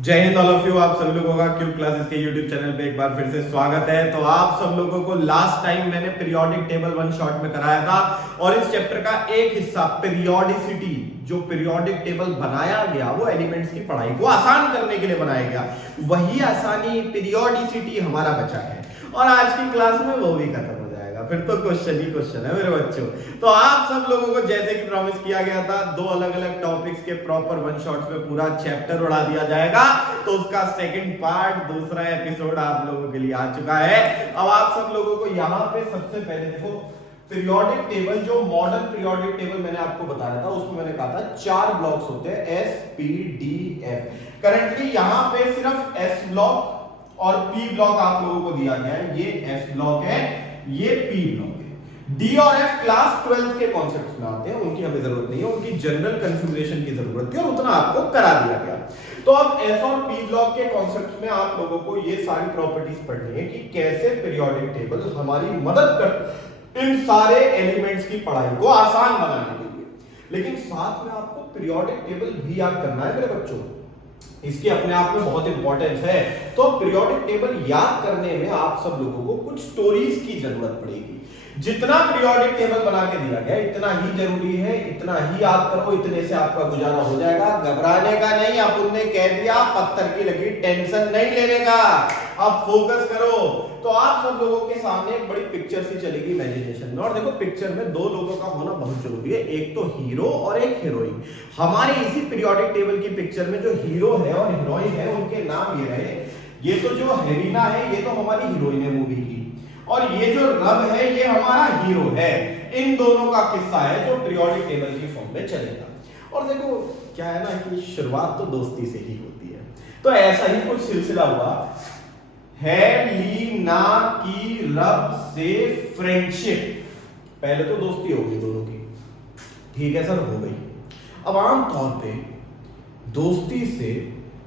जय Hind all of you. आप सभी लोगों का क्यूब क्लासेस के यूट्यूब चैनल पे एक बार फिर से स्वागत है। तो आप सब लोगों को लास्ट टाइम मैंने पीरियोडिक टेबल वन शॉट में कराया था और इस चैप्टर का एक हिस्सा पीरियोडिसिटी, जो पीरियोडिक टेबल बनाया गया वो एलिमेंट्स की पढ़ाई को आसान करने के लिए बनाया गया, वही आसानी पीरियोडिसिटी हमारा बचा है और आज की क्लास में वो भी खत्म हो जाएगा। फिर तो क्वेश्चन ही क्वेश्चन है मेरे बच्चों। तो आप सब लोगों को जैसे कि प्रॉमिस किया गया था, दो अलग अलग टॉपिक्स के प्रॉपर वन शॉट्स में पूरा चैप्टर उड़ा दिया जाएगा। तो उसका सेकंड पार्ट, दूसरा एपिसोड आप लोगों के लिए आ चुका है। अब आप सब लोगों को यहाँ पे सबसे पहले देखो, पीरियोडिक टेबल, जो मॉडर्न पीरियोडिक टेबल मैंने आपको बताया था, उसमें मैंने कहा था 4 ब्लॉक्स होते हैं, S P D F. Currently यहाँ पे सिर्फ एस ब्लॉक और पी ब्लॉक आप लोगों को दिया गया है। ये एस ब्लॉक है, ये पी ब्लॉक है। डी और एफ क्लास 12 के कॉन्सेप्ट्स में आते हैं, उनकी हमें जरूरत नहीं है, उनकी जनरल कंफिगरेशन की जरूरत थी और उतना आपको करा दिया गया। तो अब एस और पी ब्लॉक के कॉन्सेप्ट्स में आप लोगों को ये सारी प्रॉपर्टीज पढ़नी है कि कैसे पीरियोडिक टेबल हमारी मदद कर इन सारे एलिमेंट्स की पढ़ाई को आसान बनाने के लिए। लेकिन साथ में आपको पीरियोडिक टेबल भी याद करना है मेरे बच्चों, इसकी अपने आप में बहुत इंपॉर्टेंस है। तो पीरियोडिक टेबल याद करने में आप सब लोगों को कुछ स्टोरीज की जरूरत पड़ेगी। जितना पीरियोडिक टेबल बना के दिया गया इतना ही जरूरी है, इतना ही याद करो, इतने से आपका गुजारा हो जाएगा। घबराने का नहीं, अपन ने कह दिया पत्थर की लकीर, टेंशन नहीं लेने का, अब फोकस करो। तो आप सब लोगों के सामने एक बड़ी पिक्चर सी चलेगी इमेजिनेशन में, और देखो पिक्चर में दो लोगों का होना बहुत जरूरी है, एक तो हीरो और एक हीरोइन। हमारी इसी पीरियोडिक टेबल की पिक्चर में जो हीरो है और हीरोइन है उनके नाम ये रहे। ये तो जो हेलिना है ये तो हमारी हीरोइन है मूवी की, और ये जो रब है ये हमारा हीरो है। इन दोनों का किस्सा है जो पीरियोडिक टेबल की फॉर्म में चलेगा। और देखो क्या है ना कि शुरुआत तो दोस्ती से ही होती है, तो ऐसा ही कुछ सिलसिला हुआ। हेलिना की रब से फ्रेंडशिप, पहले तो दोस्ती हो गई दोनों की, ठीक है सर, हो गई। अब आम तौर पे दोस्ती से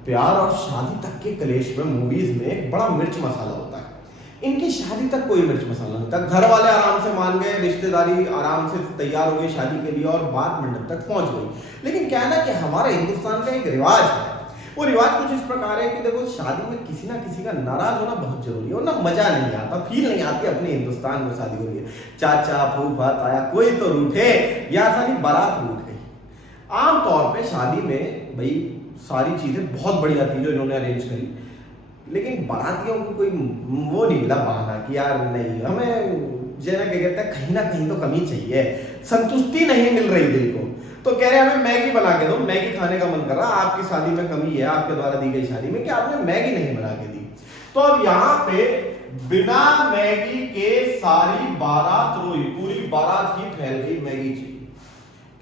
प्यार और शादी तक के कलेश में मूवीज में एक बड़ा मिर्च मसाला होता है। इनकी शादी तक कोई मिर्च मसाला नहीं था। घर वाले आराम से मान गए, रिश्तेदारी आराम से तैयार हो गई शादी के लिए और बात मंडप तक पहुंच गई। लेकिन क्या है ना कि हमारे हिंदुस्तान का एक रिवाज है, वो रिवाज कुछ इस प्रकार है कि देखो शादी में किसी ना किसी का नाराज होना बहुत जरूरी है, वरना मजा नहीं आता, फील नहीं आती। अपने हिंदुस्तान में शादी हो रही है, चाचा फूफा ताया कोई तो रूठे या सारी बारात रूठ गई। आमतौर पे शादी में भाई सारी चीजें बहुत बढ़िया थी जो इन्होंने अरेंज करी, लेकिन बारातियों को कोई वो नहीं मिला बहाना कि यार नहीं, हमें जरा क्या कहते हैं कहीं ना कहीं तो कमी चाहिए, संतुष्टि नहीं मिल रही दिल को। तो कह रहे हमें मैगी बना के दो, मैगी खाने का मन कर रहा, आपकी शादी में कमी है, आपके द्वारा दी गई शादी में कि आपने मैगी नहीं बना के दी। तो अब यहाँ पे बिना मैगी के सारी बारात रोई, पूरी बारात ही फैल गई मैगी चाहिए।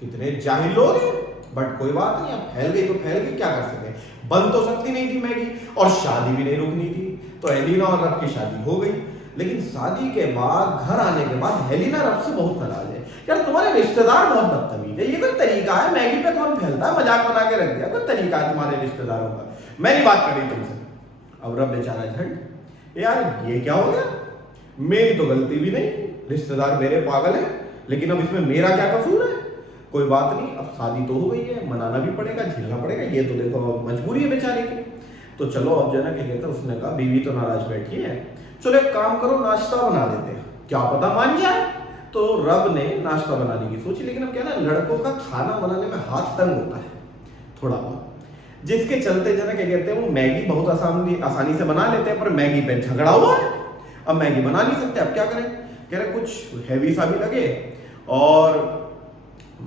कितने जाहिल लोग हैं, बट कोई बात नहीं, अब फैल गई तो फैल गई, क्या कर सकते। बन तो सकती नहीं थी मैगी और शादी भी नहीं रुकनी थी। तो हेलिना और रब की शादी हो गई, लेकिन शादी के बाद घर आने के बाद हेलिना रब से बहुत नाराज है। यार तुम्हारे रिश्तेदार बहुत बदतमीज है, ये कोई तरीका है, मैगी पे कौन फैलता है, मजाक बना के रख दिया, कोई तरीका है तुम्हारे रिश्तेदारों का, मैं नहीं बात कर रही तुमसे। अब रब बेचारा झंड, यार ये क्या हो गया, मेरी तो गलती भी नहीं, रिश्तेदार मेरे पागल है, लेकिन अब इसमें मेरा क्या कसूर है। कोई बात नहीं, अब शादी तो हो गई है, मनाना भी पड़ेगा, झेलना पड़ेगा, ये तो देखो मजबूरी है बेचारे की। तो चलो अब जो है ना क्या कहते हैं, उसने कहा बीवी तो नाराज बैठी है, चलो एक काम करो नाश्ता बना देते हैं, क्या पता मान जाए। तो रब ने नाश्ता बनाने की सोची, लेकिन अब क्या ना लड़कों का खाना बनाने में हाथ तंग होता है थोड़ा बहुत, जिसके चलते जो है क्या कहते हैं वो मैगी बहुत आसानी से बना लेते हैं, पर मैगी पे झगड़ा हुआ है, अब मैगी बना नहीं सकते, अब क्या करें। कह रहे कुछ हैवी सा भी लगे और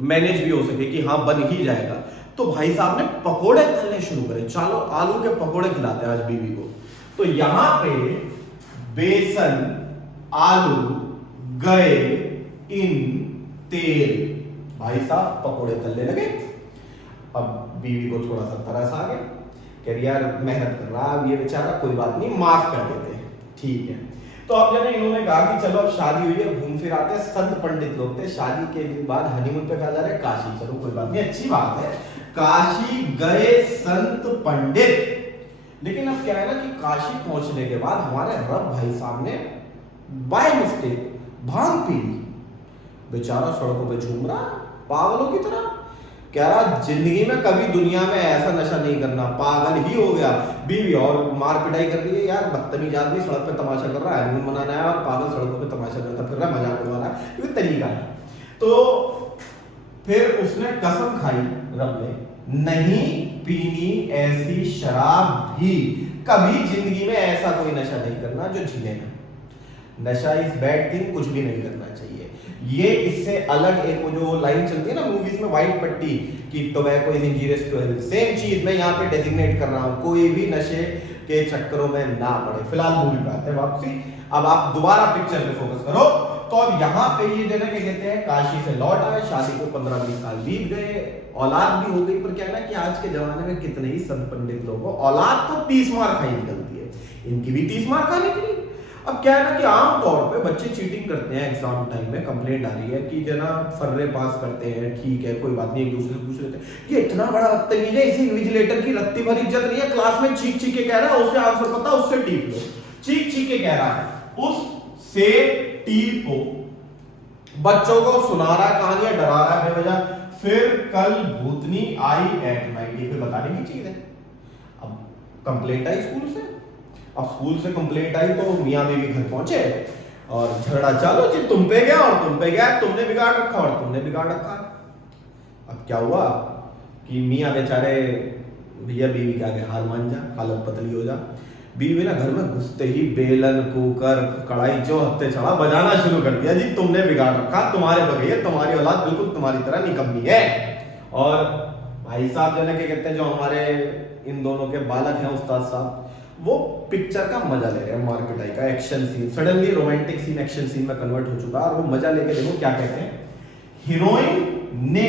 मैनेज भी हो सके कि हाँ बन ही जाएगा। तो भाई साहब ने पकोड़े तलने शुरू करे, चलो आलू के पकोड़े खिलाते हैं आज बीवी को। तो यहां पे बेसन आलू गए इन तेल, भाई साहब पकोड़े तलने लगे। अब बीवी को थोड़ा सा तरस आ गया, कह रही यार मेहनत कर रहा है ये बेचारा, कोई बात नहीं माफ कर देते हैं, ठीक है। तो अब जब इन्होंने कहा कि चलो अब शादी हुई है, घूम फिर आते हैं, संत पंडित लोग थे, शादी के बाद हनीमून पे कहा जा रहा है काशी, चलो कोई बात नहीं अच्छी बात है, काशी गए संत पंडित। लेकिन अब क्या है ना कि काशी पहुंचने के बाद हमारे रब भाई साहब ने बाय मिस्टेक भांग पी ली, बेचारा सड़कों पे झूम रहा पागलों की तरह। कह रहा जिंदगी में कभी दुनिया में ऐसा नशा नहीं करना, पागल ही हो गया। बीवी और मार पिटाई कर रही है, यार बदतमीज आदमी सड़क पे तमाशा कर रहा है, हनीमून मनाना है और पागल सड़कों पे तमाशा करता फिर रहा, मजाक उड़ा रहा है, ये तरीका है। तो फिर उसने कसम खाई रब ने, नहीं पीनी ऐसी शराब भी, कभी जिंदगी में ऐसा कोई नशा नहीं करना जो झिलेगा। नशा इज बैड थिंग, कुछ भी नहीं करना चाहिए। ये इससे अलग एक वो जो लाइन चलती है ना मूवीज में, व्हाइट पट्टी कि tobacco is injurious to health, same चीज मैं यहाँ पे डेजिग्नेट कर रहा हूँ, कोई भी नशे के चक्करों में ना पड़े। फिलहाल मूवी पे आते हैं वापसी, अब आप दोबारा पिक्चर पे फोकस करो। तो अब यहाँ पे ये जगह क्या कहते हैं, काशी से लौट आए, शादी को 15-20 साल बीत गए, औलाद भी हो गई, पर क्या है ना कि आज के जमाने में कितने ही संत पंडित लोगों औलाद तो 30 मार खाई निकलती है, इनकी भी 30 मार खा निकली। अब क्या है ना कि आम तौर पे बच्चे चीटिंग करते हैं एग्जाम टाइम में, कंप्लेंट आ रही है कि जना फर्रे पास करते हैं, ठीक है कोई बात नहीं, एक दूसरे से पूछ लेते हैं, ये इतना बड़ा बदतमीज है, इसी इन्विजिलेटर की रत्ती भर इज्जत नहीं है, क्लास में चीख चीख के कह रहा है उसे आंसर पता, उससे टीप लो, चीख चीख के कह रहा है उससे टीपो, बच्चों को सुना रहा है कहानियां, डरा रहा है बेवजह, फिर कल भूतनी आई एट नाइट, ये बताने की चीज है। अब कंप्लेंट आई स्कूल से, अब स्कूल से कंप्लेंट आई तो मियां बीवी घर पहुंचे और झगड़ा चालू जी, तुम पे गया और तुम पे गया, तुमने बिगाड़ रखा और तुमने बिगाड़ रखा। अब क्या हुआ कि मियां बेचारे भैया बीवी के आगे हार मान जा, हालत पतली हो जा। बीवी ना घर में घुसते ही बेलन कुकर कढ़ाई जो हत्ते चढ़ा बजाना शुरू कर दिया, जी तुमने बिगाड़ रखा, तुम्हारे बगैर तुम्हारी औलाद बिल्कुल तुम्हारी तरह निकम्मी है। और भाई साहब जो ना क्या कहते हैं, जो हमारे इन दोनों के बालक हैं उस्ताद साहब, वो पिक्चर का मजा ले रहे हैं, मार पिटाई का action scene, suddenly romantic scene action scene में कन्वर्ट हो चुका, और वो मजा लेके देखो क्या कहते हैं। हीरोइन ने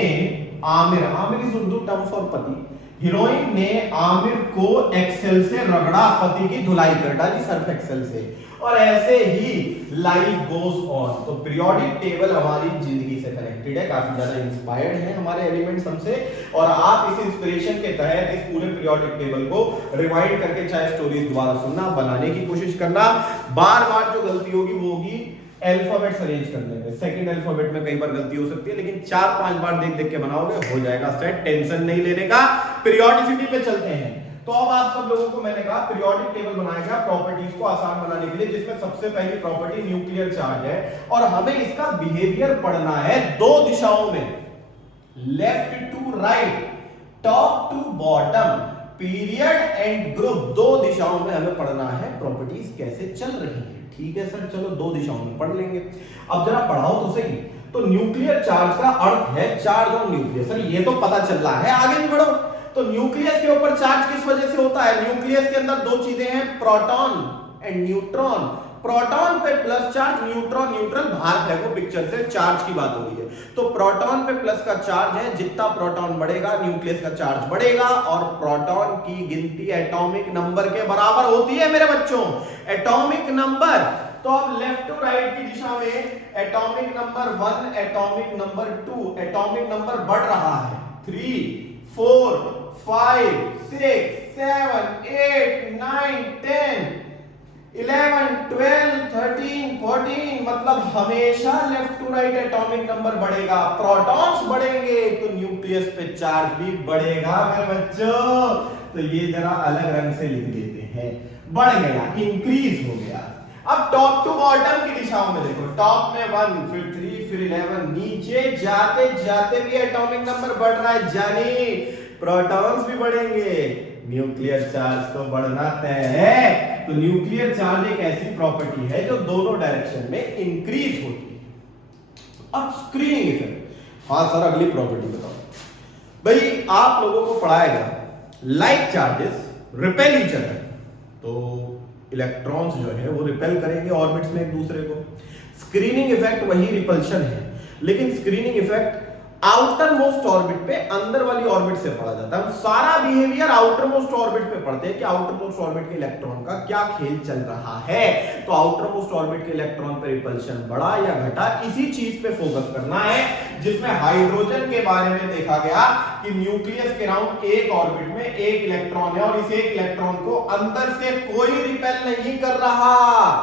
Aamir, Aamir is Urdu term for पति, हीरोइन ने आमिर को एक्सेल से रगड़ा, पति की धुलाई कर डाली सर्फ एक्सेल से, और ऐसे ही लाइफ गोज ऑन। तो पीरियोडिक टेबल हमारी जिंदगी से कनेक्टेड है, काफी ज्यादा इंस्पायर्ड है हमारे एलिमेंट्स हमसे, और आप इस इंस्पिरेशन के तहत इस पूरे पीरियोडिक टेबल को रिवाइंड करके चाहे स्टोरीज दोबारा सुनना, बनाने की कोशिश करना। बार बार जो गलती होगी वो होगी अल्फाबेट्स अरेंज करने में, सेकंड अल्फाबेट में कई बार गलती हो सकती है, लेकिन 4-5 बार देख देख के बनाओगे हो जाएगा सेट, टेंशन नहीं लेने का। पीरियोडिसिटी पे चलते हैं। तो अब आप सब लोगों को मैंने कहा पीरियोडिक टेबल बनाया गया प्रॉपर्टीज को आसान बनाने के लिए, जिसमें सबसे पहली प्रॉपर्टी न्यूक्लियर चार्ज है, और हमें इसका बिहेवियर पढ़ना है दो दिशाओं में, left to right, top to bottom, period and group, दो दिशाओं में हमें पढ़ना है प्रॉपर्टीज कैसे चल रही है। ठीक है सर, चलो दो दिशाओं में पढ़ लेंगे। अब जरा पढ़ाओ तो सही। तो न्यूक्लियर चार्ज का अर्थ है चार्ज ऑन न्यूक्लियस, सर ये तो पता चल रहा है, आगे भी बढ़ो। तो न्यूक्लियस के ऊपर चार्ज किस वजह से होता है? न्यूक्लियस के अंदर दो चीजें हैं, प्रोटॉन एंड न्यूट्रॉन। प्रोटॉन पे प्लस चार्ज, न्यूट्रॉन न्यूट्रल, बाहर फेंको पिक्चर से, चार्ज की बात हो रही है। तो प्रोटॉन पे प्लस का चार्ज है, जितना प्रोटॉन बढ़ेगा न्यूक्लियस का चार्ज बढ़ेगा, और प्रोटॉन की गिनती एटॉमिक नंबर के बराबर होती है मेरे बच्चों, एटॉमिक नंबर। तो अब लेफ्ट टू राइट की दिशा में atomic number 1, atomic number 2, atomic number बढ़ रहा है, 3, 4, 5, 6, 7, 8, 9, 10, 11, 12, 13, 14, मतलब हमेशा left to right atomic number बढ़ेगा, प्रोटॉन्स बढ़ेंगे तो न्यूक्लियस पे चार्ज भी बढ़ेगा मेरे बच्चों। तो ये जरा अलग रंग से लिख देते हैं, बढ़ गया, इंक्रीज हो गया। अब टॉप टू बॉटम की दिशाओं में देखो, टॉप में 1, फिर 3, फिर 11, नीचे जाते जाते भी एटॉमिक नंबर बढ़ रहा है, जानी प्रोटॉन्स भी बढ़ेंगे, न्यूक्लियर चार्ज तो बढ़ना तय है। तो न्यूक्लियर चार्ज एक ऐसी प्रॉपर्टी है जो दोनों डायरेक्शन में इंक्रीज होती है। अब स्क्रीनिंग इफेक्ट, हाँ सर अगली प्रॉपर्टी बताओ भाई। आप लोगों को पढ़ाएगा like charges repel each other, तो इलेक्ट्रॉन्स जो है वो रिपेल करेंगे ऑर्बिट्स में एक दूसरे को। स्क्रीनिंग इफेक्ट वही रिपल्शन है, लेकिन screening effect outer most orbit पे, अंदर वाली ऑर्बिट से पढ़ा जाता है। हम सारा बिहेवियर आउटर मोस्ट ऑर्बिट पे पढ़ते हैं कि आउटर मोस्ट ऑर्बिट के इलेक्ट्रॉन का क्या खेल चल रहा है। तो आउटर मोस्ट ऑर्बिट के इलेक्ट्रॉन पे रिपल्शन बढ़ा या घटा, इसी चीज पे फोकस करना है, जिसमें हाइड्रोजन के बारे में देखा गया कि न्यूक्लियस के अराउंड एक ऑर्बिट में एक इलेक्ट्रॉन है, और इस एक इलेक्ट्रॉन को अंदर से कोई रिपेल नहीं कर रहा,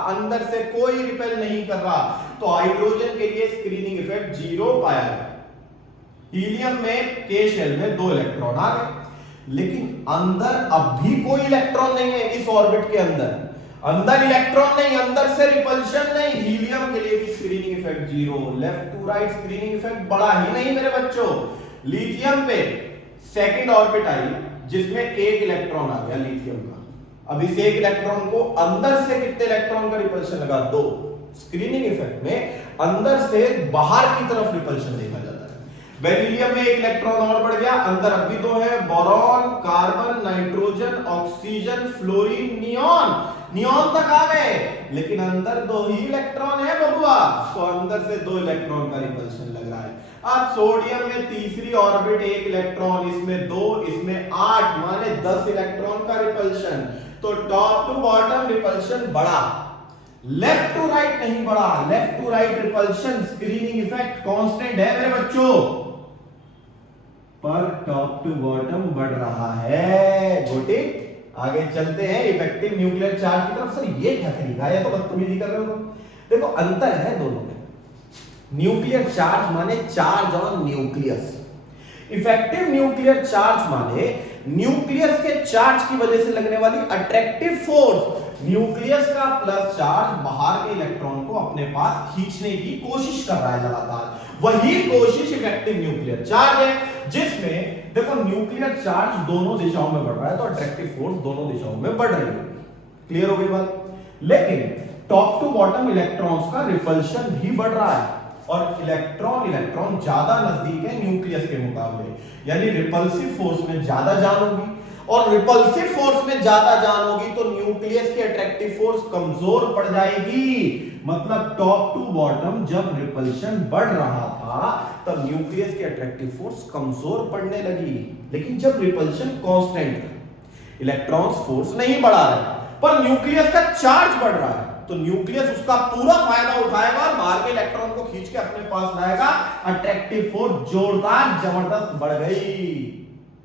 अंदर से कोई रिपेल नहीं कर रहा। तो हाइड्रोजन के लिए स्क्रीनिंग इफेक्ट 0 पाया गया। हीलियम में के शेल में 2 इलेक्ट्रॉन आ गए, लेकिन अंदर अब भी कोई इलेक्ट्रॉन नहीं है इस ऑर्बिट के अंदर। अंदर इलेक्ट्रॉन नहीं, अंदर से रिपल्शन नहीं। हीलियम के लिए भी screening effect 0, left to right screening effect बड़ा ही नहीं मेरे बच्चों। लिथियम पे सेकंड ऑर्बिट आई जिसमें 1 इलेक्ट्रॉन आ गया लिथियम का। अब इस 1 इलेक्ट्रॉन को अंदर से कितने इलेक्ट्रॉन का रिपल्शन लगा? 2। स्क्रीनिंग इफेक्ट में अंदर से बाहर की तरफ रिपल्शन देखा जाता है। बेरिलियम में 1 इलेक्ट्रॉन और बढ़ गया, अंदर अब भी 2 है, boron, carbon, nitrogen, oxygen, fluorine, neon. Neon तक आ गए, लेकिन अंदर 2 ही इलेक्ट्रॉन है बबुआ, तो अंदर से 2 इलेक्ट्रॉन का रिपल्शन लग रहा है। अब सोडियम में तीसरी ऑर्बिट 1 इलेक्ट्रॉन, इसमें 2, इसमें 8, माने 10 इलेक्ट्रॉन का रिपल्शन। तो टॉप टू बॉटम रिपल्शन बढ़ा, लेफ्ट टू राइट नहीं बढ़ा। Left to right repulsion screening effect constant है मेरे बच्चों, पर टॉप टू बॉटम बढ़ रहा है। Got it? आगे चलते हैं इफेक्टिव न्यूक्लियर चार्ज की तरफ। सर ये क्या तरीका है, या तो बदतमीजी कर रहे हो? देखो अंतर है दोनों में। न्यूक्लियर चार्ज माने charge on nucleus, effective nuclear charge माने न्यूक्लियस के चार्ज की वजह से लगने वाली अट्रैक्टिव फोर्स। न्यूक्लियस का प्लस चार्ज बाहर के इलेक्ट्रॉन को अपने पास खींचने की कोशिश कर रहा है लगातार, वही कोशिश इफेक्टिव न्यूक्लियर चार्ज है, जिसमें देखो न्यूक्लियर चार्ज दोनों दिशाओं में बढ़ रहा है, तो अट्रैक्टिव फोर्स दोनों दिशाओं में बढ़ रही है। क्लियर हो गई बात? लेकिन टॉप टू बॉटम इलेक्ट्रॉन्स का रिपल्शन भी बढ़ रहा है, और इलेक्ट्रॉन ज्यादा नजदीक है न्यूक्लियस के मुकाबले, यानी रिपल्सिव फोर्स में ज्यादा जान होगी, और रिपल्सिव फोर्स में ज्यादा जान होगी तो न्यूक्लियस की अट्रैक्टिव फोर्स कमजोर पड़ जाएगी। मतलब टॉप टू बॉटम जब रिपल्शन बढ़ रहा था तब न्यूक्लियस की अट्रैक्टिव फोर्स कमजोर पड़ने लगी, लेकिन जब रिपल्शन कांस्टेंट है, इलेक्ट्रॉन्स फोर्स नहीं बढ़ा रहे, पर न्यूक्लियस का चार्ज बढ़ रहा है, तो न्यूक्लियस उसका पूरा फायदा उठाएगा और बाहर के इलेक्ट्रॉन को खींच के अपने पास लाएगा। अट्रैक्टिव फोर्स जोरदार जबरदस्त बढ़ गई।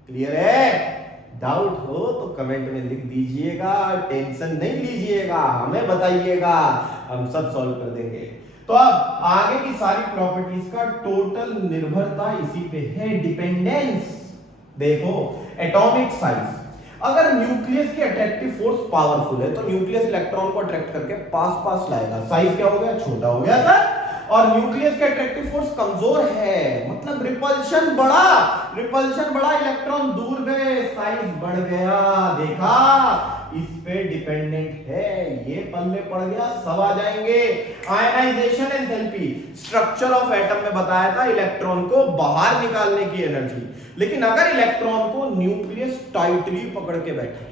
क्लियर है? डाउट हो तो कमेंट में लिख दीजिएगा, टेंशन नहीं लीजिएगा, हमें बताइएगा, हम सब सॉल्व कर देंगे। तो अब आगे की सारी प्रॉपर्टीज का टोटल निर्भरता इसी पे है, डिपेंडेंस। देखो एटॉमिक साइज, अगर न्यूक्लियस की अट्रैक्टिव फोर्स पावरफुल है तो न्यूक्लियस इलेक्ट्रॉन को अट्रैक्ट करके पास पास लाएगा, साइज क्या हो गया? छोटा हो गया सर। और न्यूक्लियस की अट्रैक्टिव फोर्स कमजोर है, मतलब रिपल्शन बढ़ा, इलेक्ट्रॉन दूर गए, साइज बढ़ गया। देखा, इस पे डिपेंडेंट है, ये पल्ले पड़ गया, सब आ जाएंगे। Ionisation enthalpy, structure of atom में बताया था इलेक्ट्रॉन को बाहर निकालने की एनर्जी, लेकिन अगर इलेक्ट्रॉन को न्यूक्लियस टाइटली पकड़ के बैठे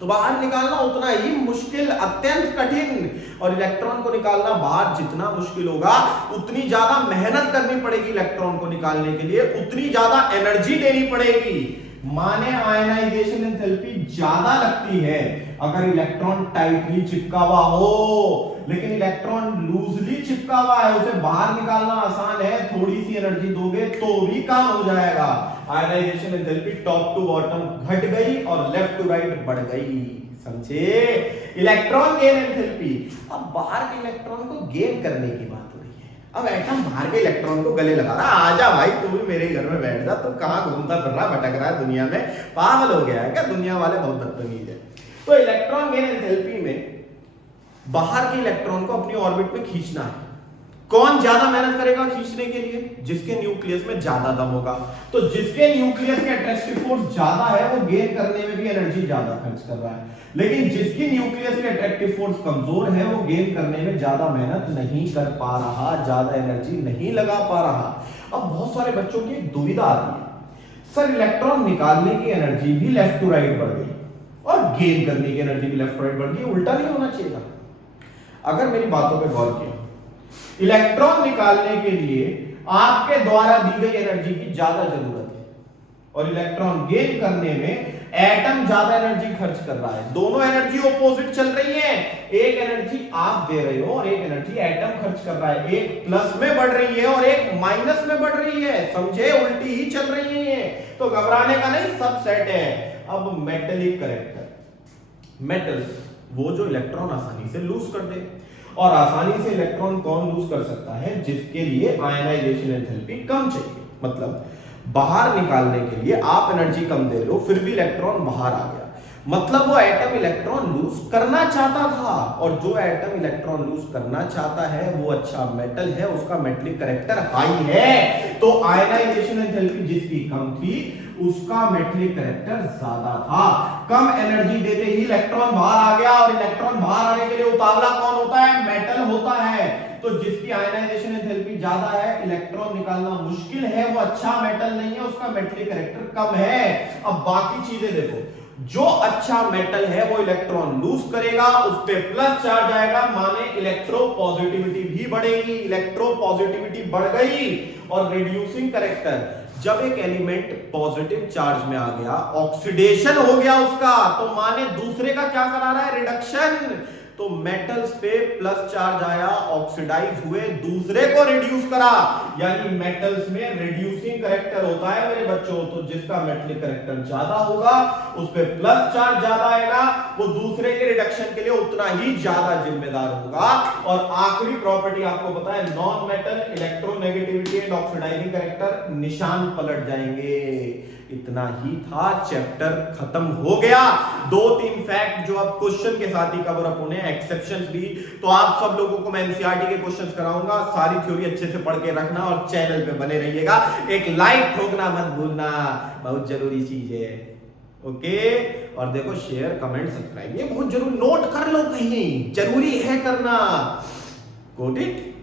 तो बाहर निकालना उतना ही मुश्किल, अत्यंत कठिन, और इलेक्ट्रॉन को निकालना बाहर जितना मुश्किल होगा उतनी ज्यादा मेहनत करनी पड़ेगी इलेक्ट्रॉन को निकालने के लिए, उतनी ज्यादा एनर्जी देनी पड़ेगी। माने आयनाइजेशन एंथैल्पी ज्यादा लगती है अगर इलेक्ट्रॉन टाइटली चिपका हुआ हो, लेकिन इलेक्ट्रॉन लूजली चिपका हुआ है, उसे बाहर निकालना आसान है, थोड़ी सी एनर्जी दोगे तो भी काम हो जाएगा। Ionisation enthalpy top to bottom घट गई और लेफ्ट टू राइट बढ़ गई, समझे? इलेक्ट्रॉन गेन एंथैल्पी, अब बाहर के इलेक्ट्रॉन को गेन करने की बात हो रही है। अब एटम बाहर के इलेक्ट्रॉन को गले लगा रहा, आजा भाई तू भी मेरे घर में बैठ जा, तू कहां घूमता फिर रहा, भटक रहा है दुनिया में, पागल हो गया है क्या? दुनिया वाले बहुत बदतमीज है। तो इलेक्ट्रॉन गेन एंथैल्पी में बाहर के इलेक्ट्रॉन को अपनी ऑर्बिट में खींचना है। कौन ज्यादा मेहनत करेगा खींचने के लिए? जिसके न्यूक्लियस में ज्यादा दम होगा। तो जिसके न्यूक्लियस की अट्रैक्टिव फोर्स ज्यादा है वो गेन करने में भी एनर्जी ज्यादा खर्च कर रहा है, लेकिन जिसकी न्यूक्लियस की अट्रैक्टिव फोर्स कमजोर है वो गेन करने में ज्यादा मेहनत नहीं कर पा रहा, ज्यादा एनर्जी नहीं लगा पा रहा। अब बहुत सारे बच्चों की एक दुविधा आती है, सर इलेक्ट्रॉन निकालने की एनर्जी भी लेफ्ट टू राइट बढ़ गई और गेन करने की एनर्जी भी लेफ्ट टू राइट बढ़ गई, उल्टा नहीं होना चाहिए था? अगर मेरी बातों पे गौर किया, इलेक्ट्रॉन निकालने के लिए आपके द्वारा दी गई एनर्जी की ज्यादा जरूरत है और इलेक्ट्रॉन गेन करने में एटम ज्यादा एनर्जी खर्च कर रहा है। दोनों एनर्जी ऑपोजिट चल रही है, एक एनर्जी आप दे रहे हो और एक एनर्जी एटम खर्च कर रहा है, एक प्लस में बढ़ रही है और एक माइनस में बढ़ रही है, समझे? उल्टी ही चल रही है, तो घबराने का नहीं, सब सेट है। अब मेटेलिक करेक्टर, मेटल वो जो इलेक्ट्रॉन आसानी से लूज कर दे, और आसानी से इलेक्ट्रॉन कौन लूज कर सकता है? जिसके लिए आयनाइजेशन एंथैल्पी कम चाहिए, मतलब बाहर निकालने के लिए आप एनर्जी कम दे रहे हो, फिर भी इलेक्ट्रॉन बाहर आ गया, मतलब वो एटम इलेक्ट्रॉन लूज करना चाहता था, और जो एटम इलेक्ट्रॉन लूज करना चाहता है वो अच्छा मेटल है, उसका मेटलिक कैरेक्टर हाई है, तो आयनाइजेशन एंथैल्पी जिसकी कम थी उसका मेटलिक कैरेक्टर ज्यादा था। कम एनर्जी देते ही इलेक्ट्रॉन बाहर आ गया, और इलेक्ट्रॉन बाहर आने के लिए उतावला कौन होता है? मेटल होता है। तो जिसकी आयनाइजेशन एंथैल्पी ज्यादा है, इलेक्ट्रॉन निकालना मुश्किल है, वो अच्छा मेटल नहीं है, उसका मेटलिक कैरेक्टर कम है। अब बाकी चीजें देखो, जो अच्छा मेटल है वो इलेक्ट्रॉन लूज करेगा, उस पे प्लस चार्ज आएगा, माने इलेक्ट्रोपॉजिटिविटी भी बढ़ेगी। इलेक्ट्रोपॉजिटिविटी बढ़ गई और रिड्यूसिंग कैरेक्टर, जब एक एलिमेंट पॉजिटिव चार्ज में आ गया, ऑक्सीडेशन हो गया उसका, तो माने दूसरे का क्या करा रहा है? रिडक्शन। तो मेटल्स पे प्लस चार्ज आया, ऑक्सीडाइज हुए, दूसरे को रिड्यूस करा, यानी मेटल्स में रिड्यूसिंग कैरेक्टर होता है मेरे बच्चों। तो जिसका मेटलिक कैरेक्टर ज्यादा होगा उस पे प्लस चार्ज ज्यादा आएगा, वो दूसरे के रिडक्शन के लिए उतना ही ज्यादा जिम्मेदार होगा। और आखिरी प्रॉपर्टी आपको पता है, non metal electronegativity and oxidising character, निशान पलट जाएंगे। इतना ही था, चैप्टर खत्म हो गया। 2-3 फैक्ट जो अब क्वेश्चन के साथ ही कवर अप होने, एक्सेप्शंस भी। तो आप सब लोगों को मैं एनसीईआरटी के क्वेश्चंस कराऊंगा, सारी थ्योरी अच्छे से पढ़ के रखना और चैनल पे बने रहिएगा। एक लाइक ठोकना मत भूलना, बहुत जरूरी चीज है। ओके, और देखो शेयर कमेंट सब्सक्राइब ये बहुत जरूरी, नोट कर लो, कहीं जरूरी है करना। Got it?